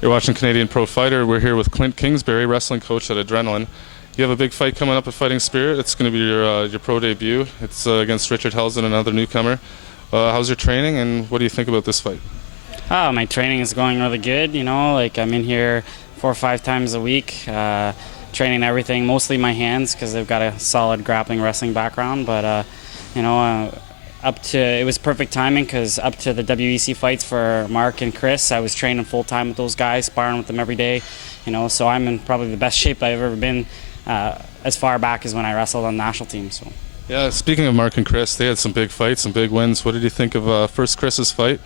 You're watching Canadian Pro Fighter. We're here with Clint Kingsbury, wrestling coach at Adrenaline. You have a big fight coming up at Fighting Spirit. It's going to be your pro debut. It's against Richard Helsen, another newcomer. How's your training, and what do you think about this fight? Oh, my training is going really good. You know, like I'm in here 4 or 5 times a week, training everything, mostly my hands because they've got a solid grappling wrestling background. But you know, it was perfect timing because up to the WEC fights for Mark and Chris, I was training full time with those guys, sparring with them every day. You know, so I'm in probably the best shape I've ever been as far back as when I wrestled on the national team. So. Yeah, speaking of Mark and Chris, they had some big fights, some big wins. What did you think of first Chris's fight?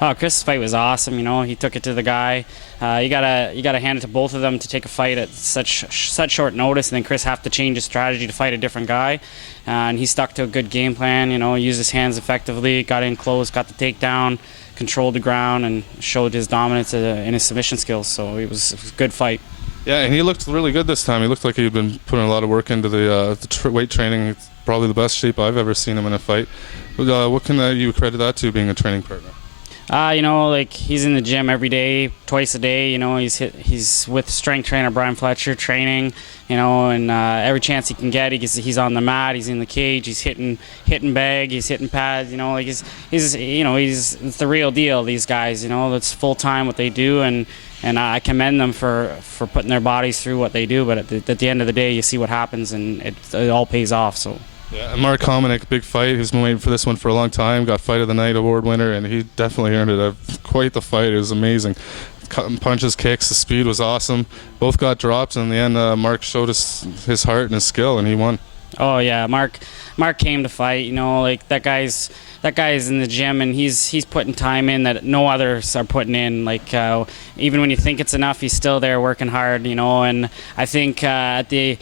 Oh, Chris's fight was awesome. You know, he took it to the guy. You gotta hand it to both of them to take a fight at such short notice, and then Chris have to change his strategy to fight a different guy. And he stuck to a good game plan. You know, used his hands effectively, got in close, got the takedown, controlled the ground, and showed his dominance in his submission skills. So it was a good fight. Yeah, and he looked really good this time. He looked like he'd been putting a lot of work into the weight training. It's probably the best shape I've ever seen him in a fight. What can you credit that to, being a training partner? You know, like he's in the gym every day, twice a day. You know, he's with strength trainer Brian Fletcher training. You know, and every chance he can get, he's on the mat, he's in the cage, he's hitting bag, he's hitting pads. You know, like it's the real deal. These guys, you know, it's full time what they do, and I commend them for putting their bodies through what they do. But at the end of the day, you see what happens, and it all pays off. So. Yeah, and Mark Hominick, big fight. He's been waiting for this one for a long time. Got Fight of the Night award winner, and he definitely earned it. Quite the fight. It was amazing. Cutting punches, kicks, the speed was awesome. Both got dropped, and in the end, Mark showed his heart and his skill, and he won. Oh yeah, Mark came to fight. You know, like that guy's in the gym, and he's putting time in that no others are putting in. Like even when you think it's enough, he's still there working hard. You know, and I think in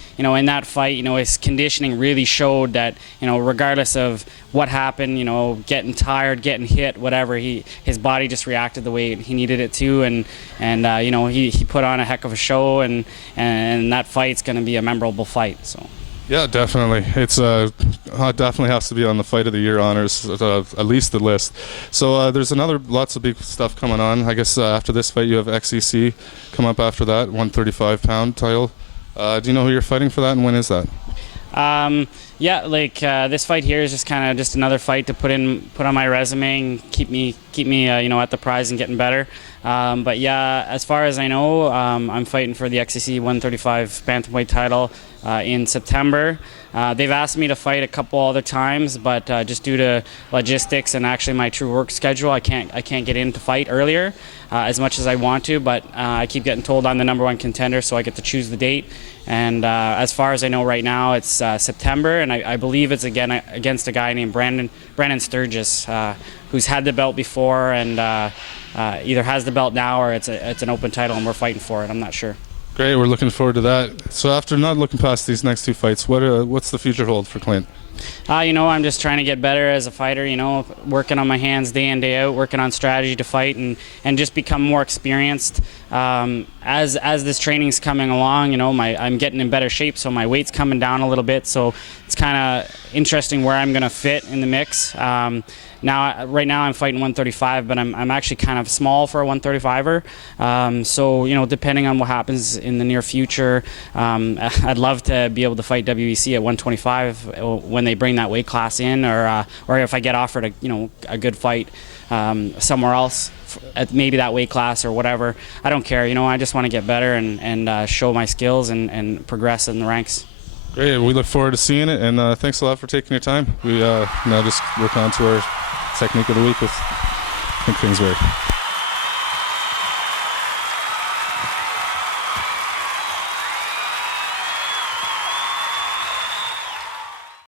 that fight, you know, his conditioning really showed that, you know, regardless of what happened, you know, getting tired, getting hit, whatever, his body just reacted the way he needed it to, and you know, he put on a heck of a show, and that fight's going to be a memorable fight. So. Yeah, definitely. It's definitely has to be on the Fight of the Year honors, at least the list. So there's lots of big stuff coming on. I guess after this fight, you have XEC come up after that, 135-pound title. Do you know who you're fighting for that, and when is that? Yeah, like this fight here is just kind of just another fight to put on my resume and keep me you know, at the prize and getting better. But yeah, as far as I know, I'm fighting for the XCC 135 bantamweight title in September. They've asked me to fight a couple other times, but just due to logistics and actually my true work schedule, I can't get in to fight earlier as much as I want to. But I keep getting told I'm the #1 contender, so I get to choose the date. And as far as I know right now, it's September, and I believe it's again against a guy named Brandon Sturgis, who's had the belt before, and either has the belt now or it's an open title, and we're fighting for it. I'm not sure. Great, we're looking forward to that. So after not looking past these next 2 fights, what's the future hold for Clint? You know, I'm just trying to get better as a fighter, you know, working on my hands day in, day out, working on strategy to fight, and just become more experienced. As this training's coming along, you know, I'm getting in better shape, so my weight's coming down a little bit, so it's kind of interesting where I'm going to fit in the mix. Right now I'm fighting 135, but I'm actually kind of small for a 135er. So, you know, depending on what happens in the near future, I'd love to be able to fight WEC at 125 when they bring that weight class in, or if I get offered a good fight somewhere else at maybe that weight class or whatever. I don't care. You know, I just want to get better and show my skills and progress in the ranks. Great. We look forward to seeing it, and thanks a lot for taking your time. We now just work on to our technique of the week with Kingsbury.